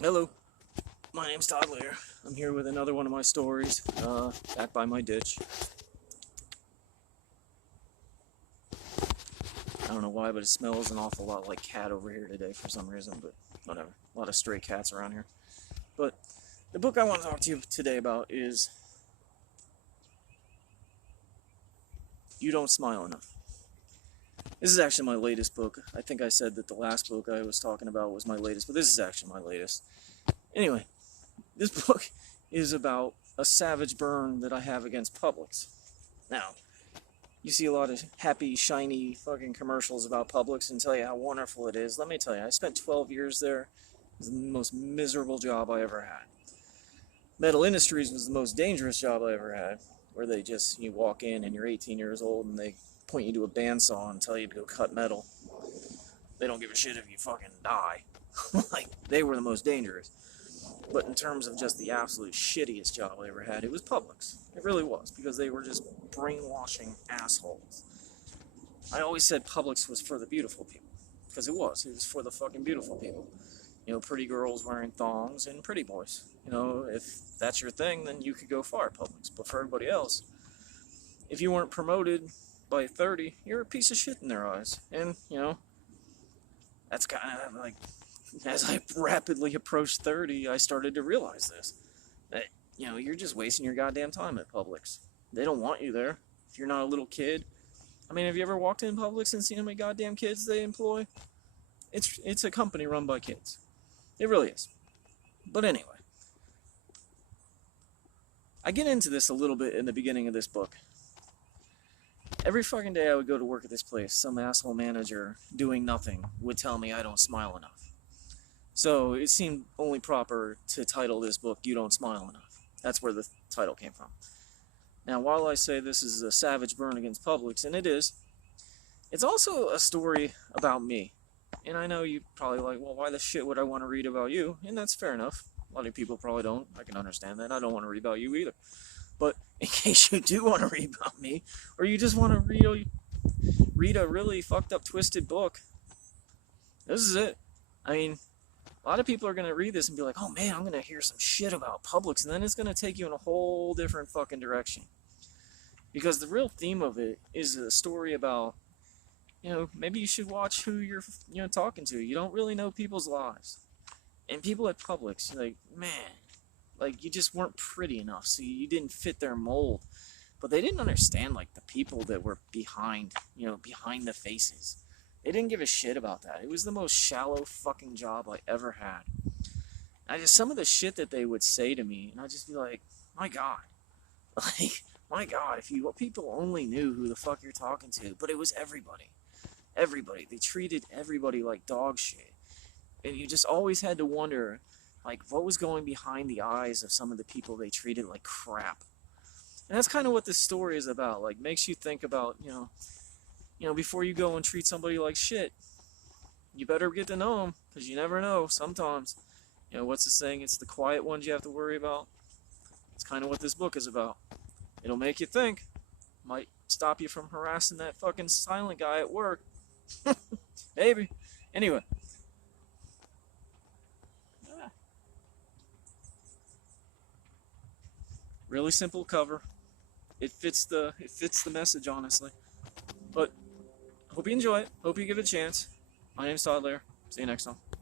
Hello, my name's Todd Lair. I'm here with another one of my stories, back by my ditch. I don't know why, but it smells an awful lot like cat over here today for some reason, but whatever. A lot of stray cats around here. But the book I want to talk to you today about is You Don't Smile Enough. This is actually my latest book. I think I said that the last book I was talking about was my latest, but this is actually my latest. Anyway, this book is about a savage burn that I have against Publix. Now, you see a lot of happy, shiny fucking commercials about Publix and tell you how wonderful it is. Let me tell you, I spent 12 years there. It was the most miserable job I ever had. Metal Industries was the most dangerous job I ever had, where you walk in and you're 18 years old and they point you to a bandsaw and tell you to go cut metal. They don't give a shit if you fucking die. Like, they were the most dangerous. But in terms of just the absolute shittiest job I ever had, it was Publix. It really was, because they were just brainwashing assholes. I always said Publix was for the beautiful people, because it was. It was for the fucking beautiful people. You know, pretty girls wearing thongs and pretty boys. You know, if that's your thing, then you could go far at Publix. But for everybody else, if you weren't promoted by 30, you're a piece of shit in their eyes. And, you know, that's kind of like, as I rapidly approached 30, I started to realize this. That, you know, you're just wasting your goddamn time at Publix. They don't want you there. If you're not a little kid. I mean, have you ever walked in Publix and seen how many goddamn kids they employ? It's a company run by kids. It really is. But anyway, I get into this a little bit in the beginning of this book. Every fucking day I would go to work at this place, some asshole manager doing nothing would tell me I don't smile enough. So it seemed only proper to title this book, You Don't Smile Enough. That's where the title came from. Now, while I say this is a savage burn against Publix, and it is, it's also a story about me. And I know you probably like, well, why the shit would I want to read about you? And that's fair enough. A lot of people probably don't. I can understand that. I don't want to read about you either. But in case you do want to read about me, or you just want to read a really fucked up, twisted book, this is it. I mean, a lot of people are going to read this and be like, oh man, I'm going to hear some shit about Publix, and then it's going to take you in a whole different fucking direction. Because the real theme of it is a story about, you know, maybe you should watch who you're, you know, talking to. You don't really know people's lives. And people at Publix, you're like, man, like, you just weren't pretty enough, so you didn't fit their mold. But they didn't understand, like, the people that were behind, you know, behind the faces. They didn't give a shit about that. It was the most shallow fucking job I ever had. Some of the shit that they would say to me, and I'd just be like, my God. Like, my God, if people only knew who the fuck you're talking to. But it was everybody. Everybody. They treated everybody like dog shit. And you just always had to wonder, like, what was going behind the eyes of some of the people they treated like crap. And that's kind of what this story is about. Like, makes you think about, you know, before you go and treat somebody like shit, you better get to know them, because you never know. Sometimes, you know, what's the saying? It's the quiet ones you have to worry about. It's kind of what this book is about. It'll make you think. Might stop you from harassing that fucking silent guy at work. Maybe. Anyway. Really simple cover. It fits the message, honestly. But hope you enjoy it. Hope you give it a chance. My name's Todd Lair. See you next time.